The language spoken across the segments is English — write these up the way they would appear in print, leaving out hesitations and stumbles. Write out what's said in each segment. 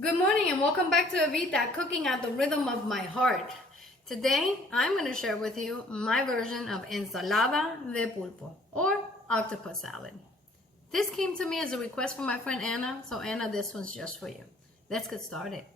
Good morning and welcome back to Evita, cooking at the rhythm of my heart. Today, I'm going to share with you my version of Ensalada de Pulpo, or octopus salad. This came to me as a request from my friend Anna, so Anna, this one's just for you. Let's get started.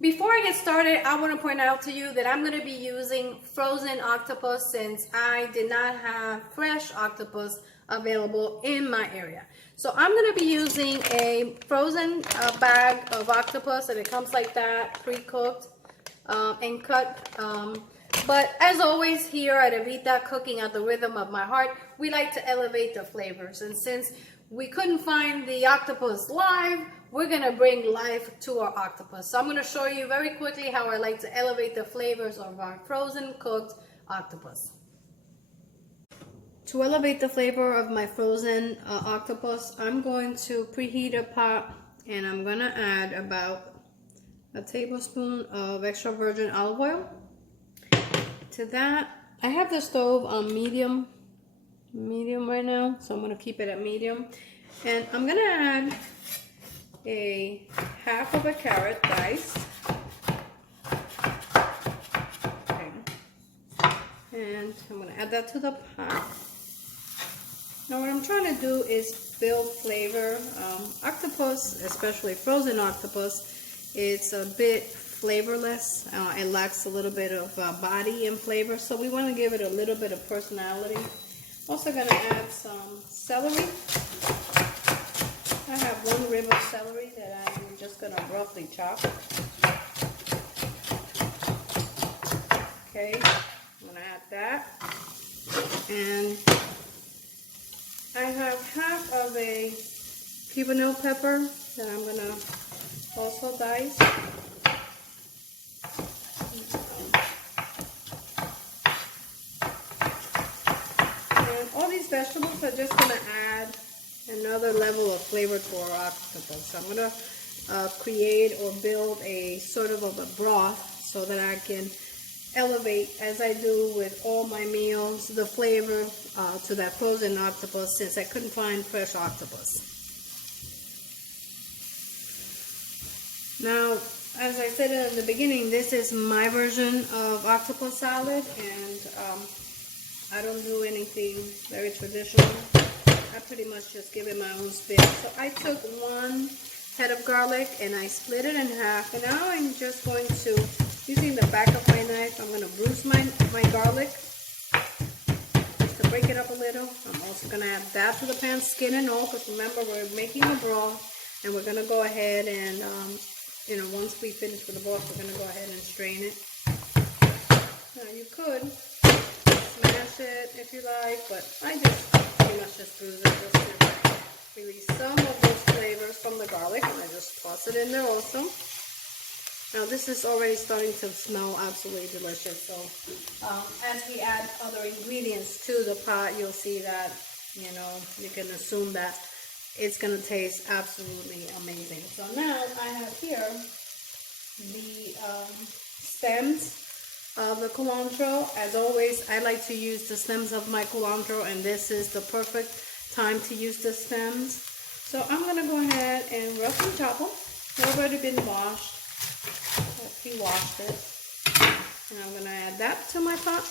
Before I get started, I want to point out to you that I'm going to be using frozen octopus since I did not have fresh octopus available in my area. So I'm going to be using a frozen bag of octopus, and it comes like that, pre-cooked and cut. But as always here at Evita, cooking at the rhythm of my heart, we like to elevate the flavors. And since we couldn't find the octopus live, we're going to bring life to our octopus. So I'm going to show you very quickly how I like to elevate the flavors of our frozen cooked octopus. To elevate the flavor of my frozen octopus, I'm going to preheat a pot, and I'm going to add about a tablespoon of extra virgin olive oil. To that, I have the stove on medium right now, so I'm going to keep it at medium. And I'm going to add a half of a carrot diced. Okay. And I'm going to add that to the pot. Now what I'm trying to do is build flavor. Octopus, especially frozen octopus, it's a bit flavorless. It lacks a little bit of body and flavor, so we want to give it a little bit of personality. Also going to add some celery. I have one rib of celery that I'm just going to roughly chop. Okay, I'm going to add that. And I have half of a cubannel pepper that I'm going to also dice. And all these vegetables are just going to add another level of flavor to our octopus. So I'm going to create or build a sort of a broth so that I can elevate, as I do with all my meals, the flavor to that frozen octopus, since I couldn't find fresh octopus. Now, as I said in the beginning, this is my version of octopus salad, and I don't do anything very traditional. I pretty much just give it my own spin. So I took one head of garlic and I split it in half. And now I'm just going to, using the back of my knife, I'm going to bruise my garlic just to break it up a little. I'm also going to add that to the pan, skin and all, because remember, we're making a broth, and we're going to go ahead and, once we finish with the broth, we're going to go ahead and strain it. Now you could smash it if you like, but I just pretty much just bruise it just to release some of those flavors from the garlic, and I just toss it in there also. Now this is already starting to smell absolutely delicious, so as we add other ingredients to the pot, you'll see that, you can assume that it's going to taste absolutely amazing. So now I have here the stems of the cilantro. As always, I like to use the stems of my cilantro, and this is the perfect time to use the stems. So I'm going to go ahead and roughly chop them. They've already been washed. I pre-washed it. And I'm going to add that to my pot.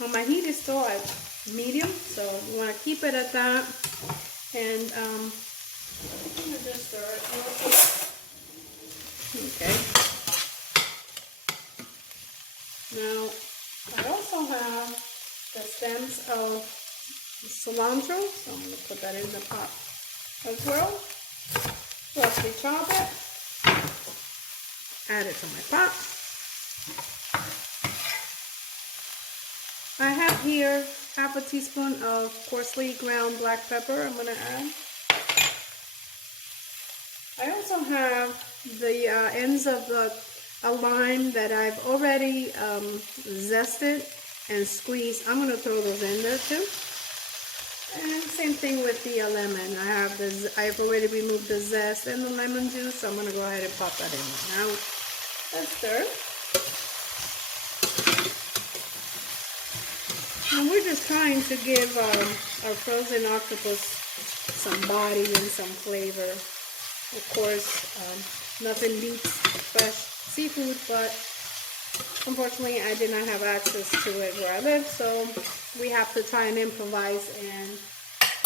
Now my heat is still at medium, so you want to keep it at that. And I'm going to just stir it real quick. Okay. Now, I also have the stems of cilantro, so I'm going to put that in the pot as well. Roughly chop it, add it to my pot. I have here half a teaspoon of coarsely ground black pepper I'm going to add. I also have the ends of a lime that I've already zested and squeeze, I'm gonna throw those in there too. And same thing with the lemon. I've already removed the zest and the lemon juice, so I'm gonna go ahead and pop that in. Now let's stir. And we're just trying to give our frozen octopus some body and some flavor. Of course, nothing beats fresh seafood, but unfortunately I did not have access to it where I live, so we have to try and improvise and,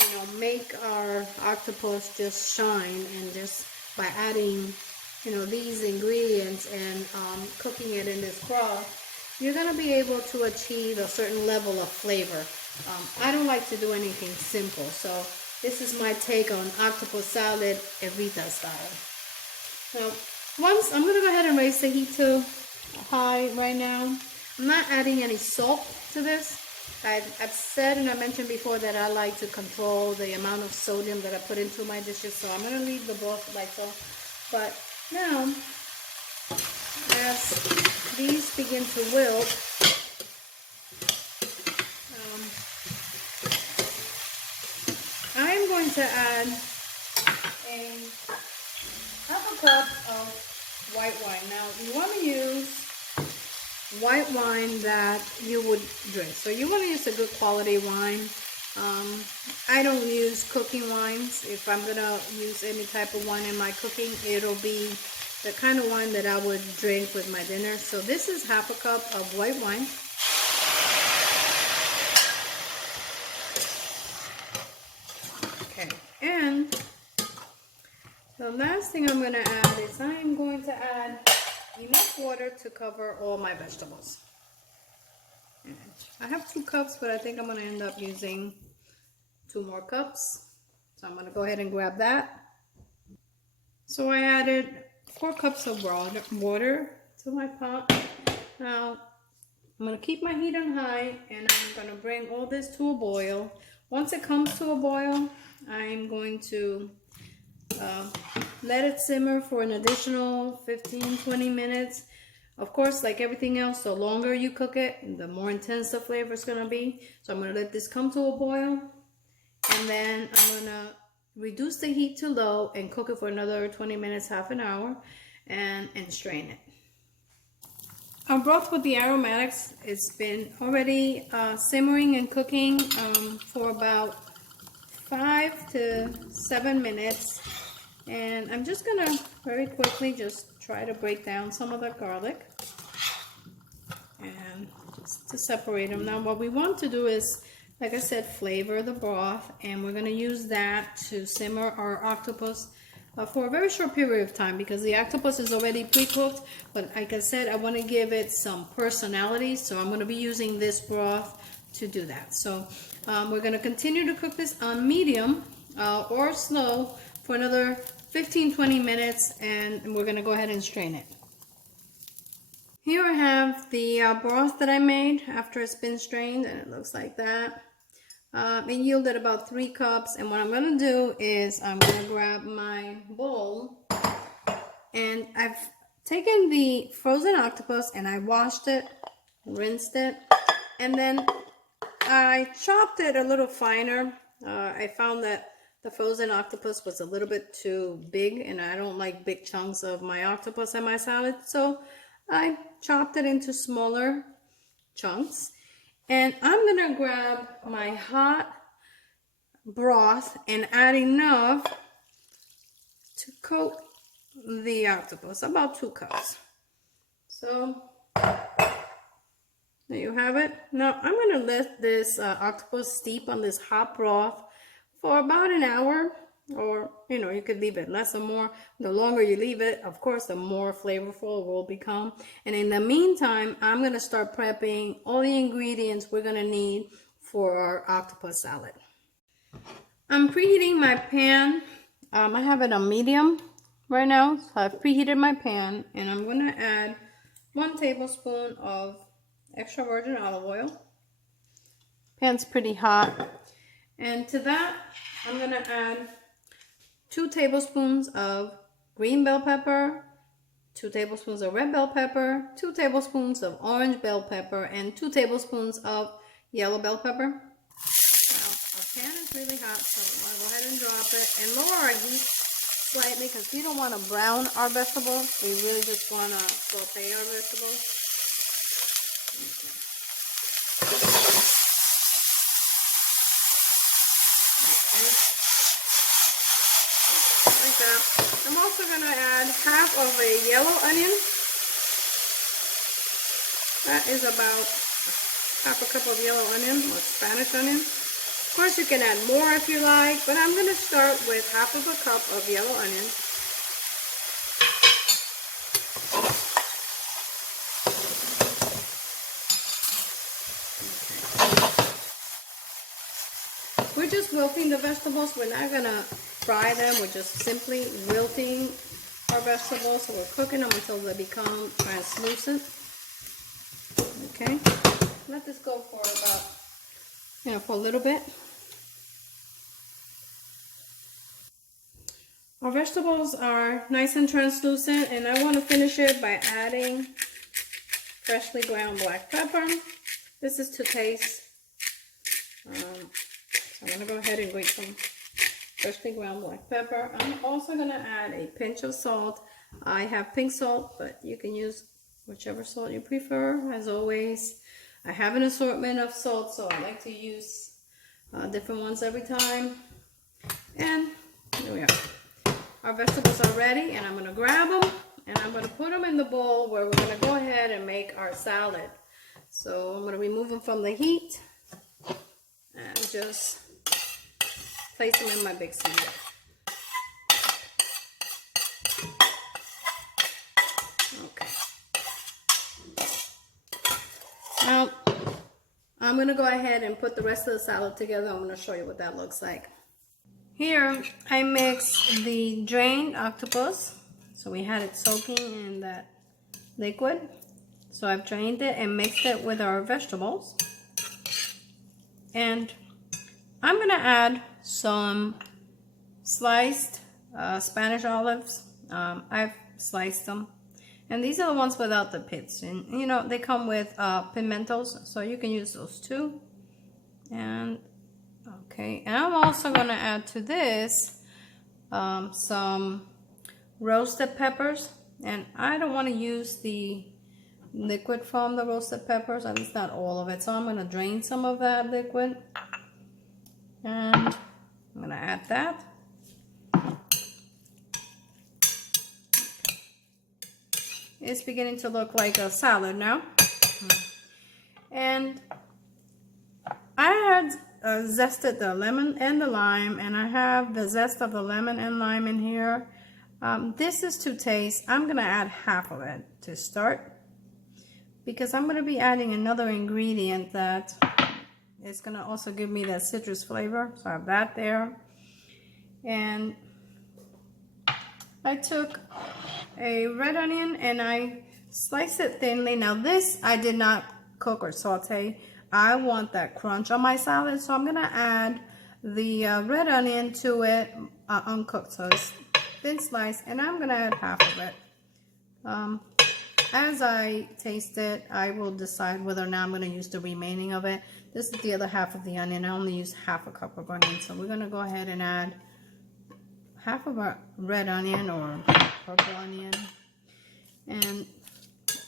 you know, make our octopus just shine, and just by adding, you know, these ingredients and cooking it in this broth, you're going to be able to achieve a certain level of flavor. I don't like to do anything simple, so this is my take on octopus salad Evita style. Now, once I'm going to go ahead and raise the heat to high right now. I'm not adding any salt to this. I've said and I mentioned before that I like to control the amount of sodium that I put into my dishes, so I'm going to leave the broth like so. But now, as these begin to wilt, I'm going to add half a cup of white wine. Now, you want to use white wine that you would drink. So you want to use a good quality wine. I don't use cooking wines. If I'm going to use any type of wine in my cooking, it'll be the kind of wine that I would drink with my dinner. So this is half a cup of white wine. Okay, and the last thing I'm going to add is I'm going to add enough water to cover all my vegetables. And I have 2 cups, but I think I'm going to end up using 2 more cups. So I'm going to go ahead and grab that. So I added 4 cups of water to my pot. Now I'm going to keep my heat on high, and I'm going to bring all this to a boil. Once it comes to a boil, I'm going to let it simmer for an additional 15-20 minutes. Of course, like everything else, the longer you cook it, the more intense the flavor is going to be. So I'm going to let this come to a boil, and then I'm going to reduce the heat to low and cook it for another 20 minutes, half an hour, and strain it. Our broth with the aromatics, it's been already simmering and cooking for about 5 to 7 minutes. And I'm just going to very quickly just try to break down some of the garlic and just to separate them. Now what we want to do is, like I said, flavor the broth, and we're going to use that to simmer our octopus for a very short period of time, because the octopus is already pre-cooked, but like I said, I want to give it some personality, so I'm going to be using this broth to do that. So we're going to continue to cook this on medium or slow for another 15-20 minutes, and we're going to go ahead and strain it. Here I have the broth that I made after it's been strained, and it looks like that. It yielded about 3 cups, and what I'm going to do is I'm going to grab my bowl, and I've taken the frozen octopus and I washed it, rinsed it, and then I chopped it a little finer. I found that the frozen octopus was a little bit too big, and I don't like big chunks of my octopus in my salad, so I chopped it into smaller chunks. And I'm going to grab my hot broth and add enough to coat the octopus, about 2 cups. So there you have it. Now I'm going to let this octopus steep on this hot broth for about an hour, or you could leave it less or more. The longer you leave it, of course, the more flavorful it will become. And in the meantime, I'm going to start prepping all the ingredients we're going to need for our octopus salad. I'm preheating my pan. I have it on medium right now, so I've preheated my pan, and I'm going to add 1 tablespoon of extra virgin olive oil. Pan's pretty hot. And to that, I'm going to add 2 tablespoons of green bell pepper, 2 tablespoons of red bell pepper, 2 tablespoons of orange bell pepper, and 2 tablespoons of yellow bell pepper. Now, our pan is really hot, so I'll go ahead and drop it and lower our heat slightly because we don't want to brown our vegetables. We really just want to saute our vegetables. Okay. Like that. I'm also going to add half of a yellow onion. That is about half a cup of yellow onion or Spanish onion. Of course, you can add more if you like, but I'm going to start with half of a cup of yellow onion. Okay. We're just wilting the vegetables. We're not going to fry them. We're just simply wilting our vegetables. So we're cooking them until they become translucent. Okay. Let this go for about, for a little bit. Our vegetables are nice and translucent, and I want to finish it by adding freshly ground black pepper. This is to taste. So I'm going to go ahead and grate some freshly ground black pepper. I'm also going to add a pinch of salt. I have pink salt, but you can use whichever salt you prefer. As always, I have an assortment of salt, so I like to use different ones every time. And there we are. Our vegetables are ready, and I'm going to grab them and I'm going to put them in the bowl where we're going to go ahead and make our salad. So I'm going to remove them from the heat and just place them in my big jar. Okay. Now I'm going to go ahead and put the rest of the salad together. I'm going to show you what that looks like. Here, I mixed the drained octopus. So we had it soaking in that liquid. So I've drained it and mixed it with our vegetables. And I'm going to add some sliced Spanish olives. I've sliced them. And these are the ones without the pits. And, they come with pimentos, so you can use those too. And okay, and I'm also going to add to this some roasted peppers. And I don't want to use the liquid from the roasted peppers, at least not all of it. So I'm going to drain some of that liquid. And I'm going to add that. It's beginning to look like a salad now. And I had zested the lemon and the lime, and I have the zest of the lemon and lime in here. This is to taste. I'm going to add half of it to start, because I'm going to be adding another ingredient that is going to also give me that citrus flavor. So I have that there. And I took a red onion and I sliced it thinly. Now this I did not cook or saute. I want that crunch on my salad, so I'm going to add the red onion to it uncooked. So it's thin slice, and I'm going to add half of it. As I taste it, I will decide whether or not I'm going to use the remaining of it. This is the other half of the onion. I only used half a cup of onion, so we're going to go ahead and add half of our red onion or purple onion and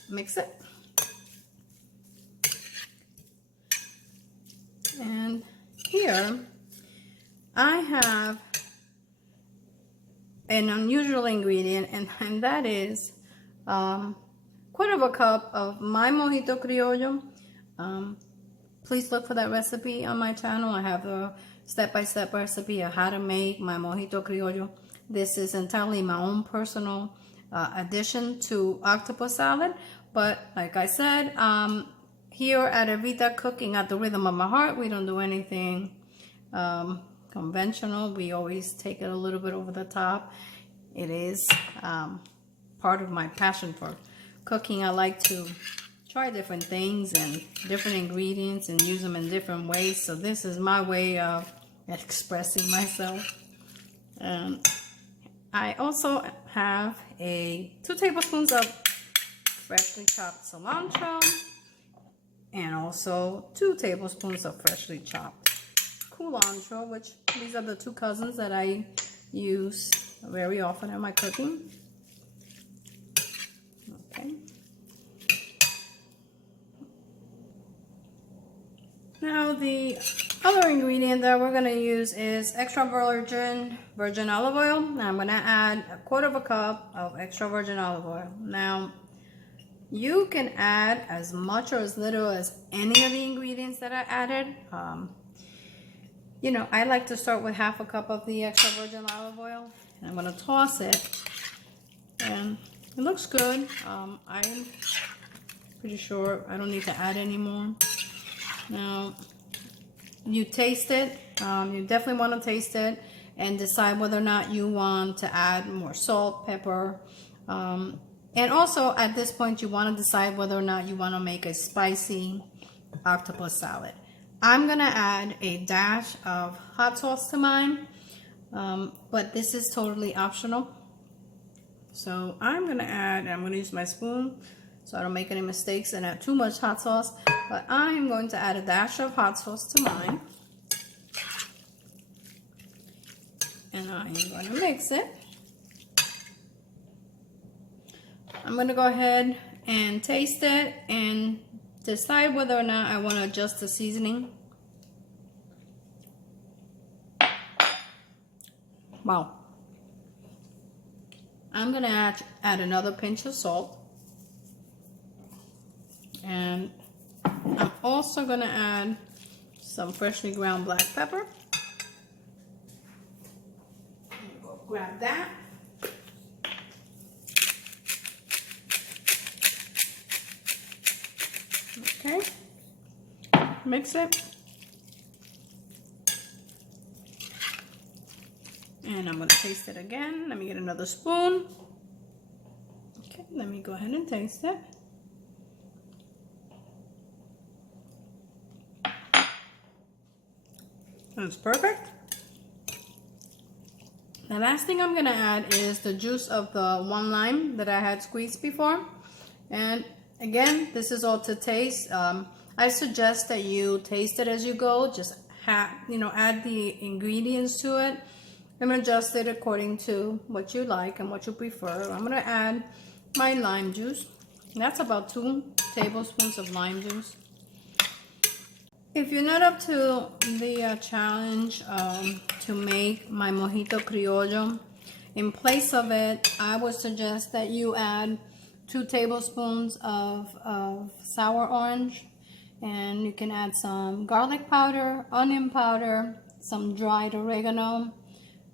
mix it. And here I have an unusual ingredient, and that is quarter of a cup of my mojito criollo. Please look for that recipe on my channel. I have a step-by-step recipe of how to make my mojito criollo. This is entirely my own personal addition to octopus salad, but like I said, here at Evita, cooking at the rhythm of my heart, we don't do anything conventional. We always take it a little bit over the top. It is part of my passion for cooking. I like to try different things and different ingredients and use them in different ways. So this is my way of expressing myself. I also have 2 tablespoons of freshly chopped cilantro and also 2 tablespoons of freshly chopped culantro, which these are the 2 cousins that I use very often in my cooking. Okay. Now the other ingredient that we're going to use is extra virgin olive oil. Now I'm going to add 1/4 cup of extra virgin olive oil. Now you can add as much or as little as any of the ingredients that I added. You know, I like to start with 1/2 cup of the extra virgin olive oil. And I'm going to toss it, and it looks good. I'm pretty sure I don't need to add any more. Now, you taste it. You definitely want to taste it and decide whether or not you want to add more salt, pepper. And also, at this point, you want to decide whether or not you want to make a spicy octopus salad. I'm going to add a dash of hot sauce to mine, but this is totally optional. So I'm going to use my spoon so I don't make any mistakes and add too much hot sauce. But I'm going to add a dash of hot sauce to mine. And I'm going to mix it. I'm going to go ahead and taste it and decide whether or not I want to adjust the seasoning. Wow. I'm going to add another pinch of salt. And I'm also going to add some freshly ground black pepper. Go grab that. Okay. Mix it. And I'm going to taste it again. Let me get another spoon. Okay, let me go ahead and taste it. That's perfect. The last thing I'm going to add is the juice of the 1 lime that I had squeezed before. And again, this is all to taste. I suggest that you taste it as you go. Just add the ingredients to it and adjust it according to what you like and what you prefer. I'm going to add my lime juice. And that's about 2 tablespoons of lime juice. If you're not up to the challenge to make my mojito criollo, in place of it, I would suggest that you add 2 tablespoons of sour orange, and you can add some garlic powder, onion powder, some dried oregano,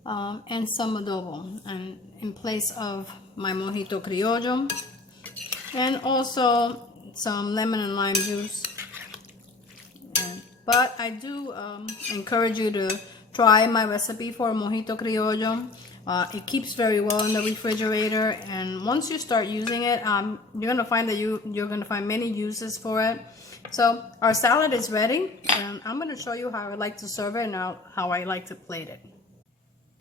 and some adobo, and in place of my mojito criollo, and also some lemon and lime juice. But I do encourage you to try my recipe for mojito criollo. It keeps very well in the refrigerator, and once you start using it, you're gonna find that you're gonna find many uses for it. So our salad is ready, and I'm gonna show you how I like to serve it and how I like to plate it.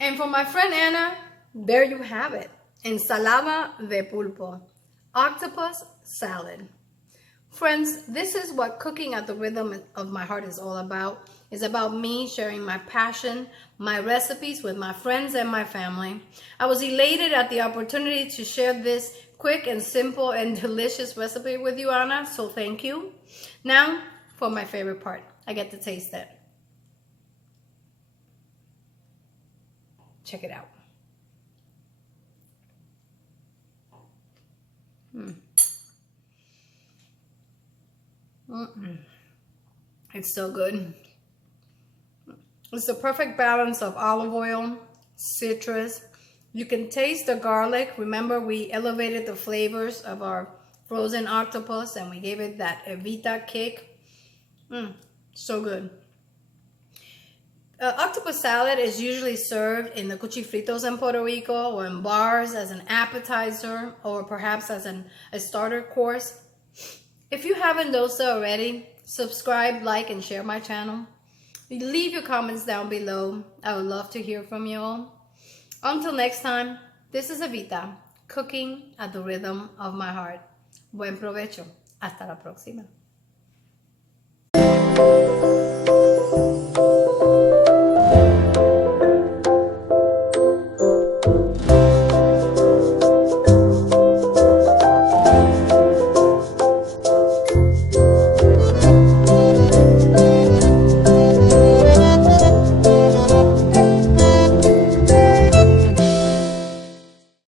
And for my friend Anna, there you have it. Ensalada de Pulpo, octopus salad. Friends, this is what cooking at the rhythm of my heart is all about. It's about me sharing my passion, my recipes with my friends and my family. I was elated at the opportunity to share this quick and simple and delicious recipe with you, Anna, so thank you. Now, for my favorite part, I get to taste it. Check it out. It's so good. It's the perfect balance of olive oil, citrus. You can taste the garlic. Remember, we elevated the flavors of our frozen octopus and we gave it that Evita kick. So good. Octopus salad is usually served in the cuchifritos in Puerto Rico or in bars as an appetizer or perhaps as a starter course. If you haven't done so already, subscribe, like, and share my channel. Leave your comments down below. I would love to hear from you all. Until next time, This is Evita, cooking at the rhythm of my heart. Buen provecho. Hasta la próxima.